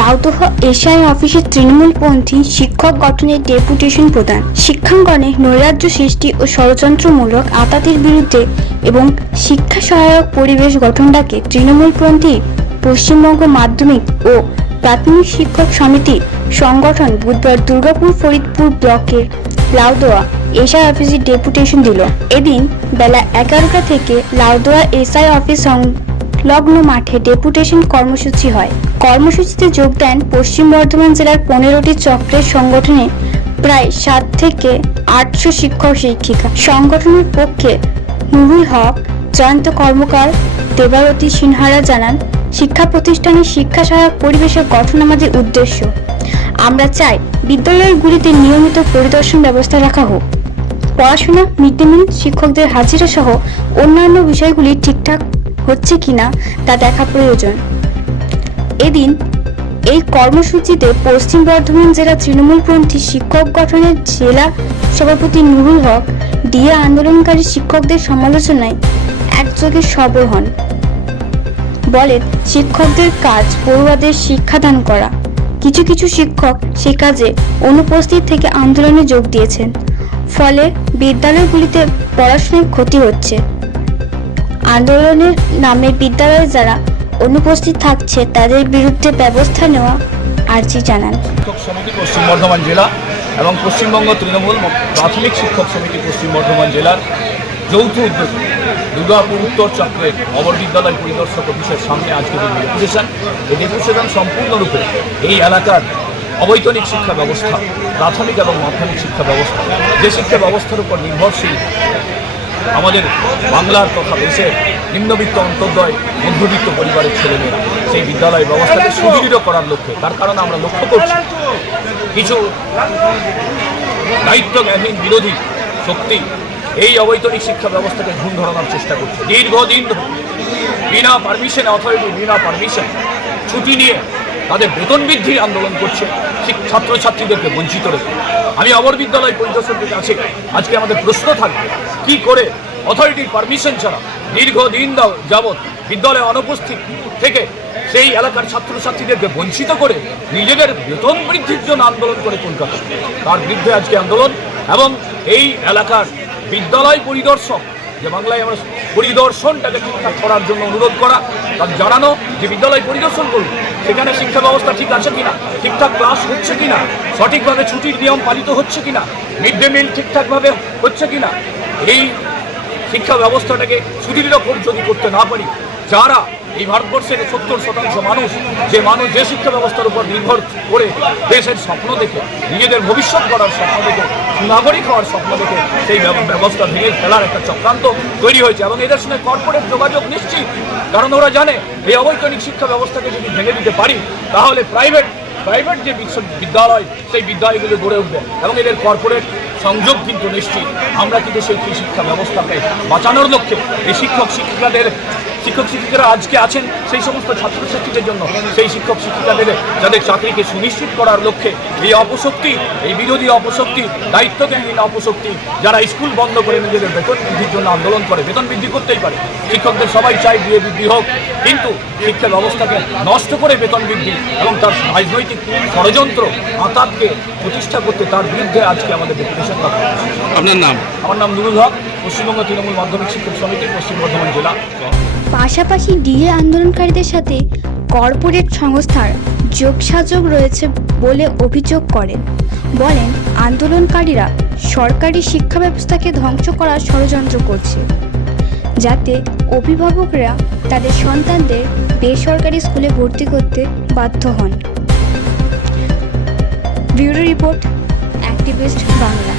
Laudaha SI অফিসে তৃণমূলপন্থী শিক্ষক গঠনের ডেপুটেশন প্রদান। শিক্ষাঙ্গনে নৈরাজ্য সৃষ্টি ও ষড়যন্ত্রমূলক আতাতের বিরুদ্ধে এবং শিক্ষা সহায়ক পরিবেশ গঠন ডাকে তৃণমূলপন্থী পশ্চিমবঙ্গ মাধ্যমিক ও প্রাথমিক শিক্ষক সমিতি সংগঠন বুধবার দুর্গাপুর ফরিদপুর ব্লকের লাউদোয়া এসআই অফিসে ডেপুটেশন দিল। এদিন বেলা 11টা থেকে লাউদোয়া এসআই অফিস সংলগ্ন মাঠে ডেপুটেশন কর্মসূচি হয়। কর্মসূচিতে যোগ দেন পশ্চিম বর্ধমান জেলার 15টি চক্রের সংগঠনে প্রায় 7 থেকে 800 শিক্ষক শিক্ষিকা। সংগঠনের পক্ষে নুরুল হক, জয়ন্ত কর্মকার, দেবারতী সিনহারা জানান, শিক্ষা প্রতিষ্ঠানে শিক্ষা সহায়ক পরিবেশের গঠন আমাদের উদ্দেশ্য। আমরা চাই বিদ্যালয়গুলিতে নিয়মিত পরিদর্শন ব্যবস্থা রাখা হোক। পড়াশোনা, মিড ডে মিল, শিক্ষকদের হাজিরা সহ অন্যান্য বিষয়গুলি ঠিকঠাক হচ্ছে কিনা তা দেখা প্রয়োজন। এদিন এই কর্মসূচিতে পশ্চিম বর্ধমান জেলা তৃণমূলপন্থী শিক্ষক গঠনের জেলা সভাপতি নুরুল হক ডিএ আন্দোলনকারী শিক্ষকদের সমালোচনায় একযোগে সরব হন। বলেন, শিক্ষকদের কাজ পড়ুয়াদের শিক্ষাদান করা। কিছু কিছু শিক্ষক সে কাজে অনুপস্থিত থেকে আন্দোলনে যোগ দিয়েছেন, ফলে বিদ্যালয়গুলিতে পড়াশোনায় ক্ষতি হচ্ছে। আন্দোলনের নামে বিদ্যালয়ে যারা অনুপস্থিত থাকছে তাদের বিরুদ্ধে ব্যবস্থা নেওয়া আর্জি জানান। শিক্ষক সমিতি পশ্চিম বর্ধমান জেলা এবং পশ্চিমবঙ্গ তৃণমূল প্রাথমিক শিক্ষক সমিতি পশ্চিম বর্ধমান জেলার যৌথ উদ্যোগে দুর্গাপুর উত্তর চক্রের অবর বিদ্যালয় পরিদর্শক অফিসের সামনে আজকে এই ডেপুটেশন সম্পূর্ণরূপে এই এলাকার অবৈতনিক শিক্ষা ব্যবস্থা, প্রাথমিক এবং মাধ্যমিক শিক্ষা ব্যবস্থা, যে শিক্ষা ব্যবস্থার উপর নির্ভরশীল আমাদের বাংলার তথা দেশের নিম্নবিত্ত, অন্তর্দয়, মধ্যবিত্ত পরিবারের ছেলেমেয়েরা, সেই বিদ্যালয় ব্যবস্থাকে সুদৃঢ় করার লক্ষ্যে। তার কারণ আমরা লক্ষ্য করছি কিছু দায়িত্বজ্ঞানহীন বিরোধী শক্তি এই অবৈতনিক শিক্ষা ব্যবস্থাকে ঘুণ ধরানোর চেষ্টা করছে। দীর্ঘদিন ধরে বিনা পারমিশনে, অথরিটি বিনা পারমিশন ছুটি নিয়ে তাদের বেতন বৃদ্ধির আন্দোলন করছে ছাত্রছাত্রীদেরকে বঞ্চিত রেখে। আমি অবর বিদ্যালয় পরিদর্শকদের কাছে আজকে আমাদের প্রশ্ন থাকবে, কি করে অথরিটির পারমিশন ছাড়া দীর্ঘদিন যাবৎ বিদ্যালয়ে অনুপস্থিত থেকে সেই এলাকার ছাত্রছাত্রীদেরকে বঞ্চিত করে নিজেদের বেতন বৃদ্ধির জন্য আন্দোলন করে কলকাতা, তার বিরুদ্ধে আজকে আন্দোলন। এবং এই এলাকার বিদ্যালয় পরিদর্শক, যে বাংলায় আমরা পরিদর্শনটাকে ঠিকঠাক করার জন্য অনুরোধ করা, তার জানানো যে বিদ্যালয় পরিদর্শন করুন, সেখানে শিক্ষা ব্যবস্থা ঠিক আছে কিনা, ঠিকঠাক ক্লাস হচ্ছে কিনা, সঠিকভাবে ছুটির নিয়ম পালিত হচ্ছে কিনা, মিড ডে মিল ঠিকঠাকভাবে হচ্ছে কিনা। এই শিক্ষা ব্যবস্থাটাকে সুদৃঢ় যদি করতে না পারি, যারা এই ভারতবর্ষের 70% মানুষ, যে শিক্ষা ব্যবস্থার উপর নির্ভর করে দেশের স্বপ্ন দেখে, নিজেদের ভবিষ্যৎ গড়ার স্বপ্ন দেখে, নাগরিক হওয়ার স্বপ্ন দেখে সেই ব্যবস্থা ভেঙে ফেলার একটা চক্রান্ত তৈরি হয়েছে। এবং এদের সঙ্গে কর্পোরেট যোগাযোগ নিশ্চিত, কারণ ওরা জানে এই অবৈতনিক শিক্ষা ব্যবস্থাকে যদি ভেঙে দিতে পারি, তাহলে প্রাইভেট যে বিদ্যালয়, সেই বিদ্যালয়গুলো গড়ে উঠবে এবং এদের কর্পোরেট সংযোগ কিন্তু নিশ্চিত। আমরা কিন্তু সেই শিক্ষা ব্যবস্থাকে বাঁচানোর লক্ষ্যে এই শিক্ষক শিক্ষিকারা আজকে আছেন সেই সমস্ত ছাত্রছাত্রীদের জন্য, সেই শিক্ষক শিক্ষিকাদের যাদের চাকরিকে সুনিশ্চিত করার লক্ষ্যে এই অপশক্তি, এই বিরোধী অপশক্তি, দায়িত্বজ্ঞানহীন অপশক্তি, যারা স্কুল বন্ধ করে নিজেদের বেতন বৃদ্ধির জন্য আন্দোলন করে, বেতন বৃদ্ধি করতেই পারে, শিক্ষকদের সবাই চাই ডিএ বৃদ্ধি হোক, কিন্তু শিক্ষা ব্যবস্থাকে নষ্ট করে বেতন বৃদ্ধি এবং তার রাজনৈতিক ষড়যন্ত্র আতাতকে প্রতিষ্ঠা করতে, তার বিরুদ্ধে আজকে আমাদের ডেপুটেশন রাখা। আপনার নাম? আমার নাম নুরুল হক, পশ্চিমবঙ্গ তৃণমূল মাধ্যমিক শিক্ষক সমিতি পশ্চিম বর্ধমান জেলা। পাশাপাশি ডিএ আন্দোলনকারীদের সাথে কর্পোরেট সংস্থার যোগসাযোগ রয়েছে বলে অভিযোগ করেন। বলেন, আন্দোলনকারীরা সরকারি শিক্ষা ব্যবস্থাকে ধ্বংস করার ষড়যন্ত্র করছে, যাতে অভিভাবকরা তাদের সন্তানদের বেসরকারি স্কুলে ভর্তি করতে বাধ্য হন। Bureau report, activist Bangla.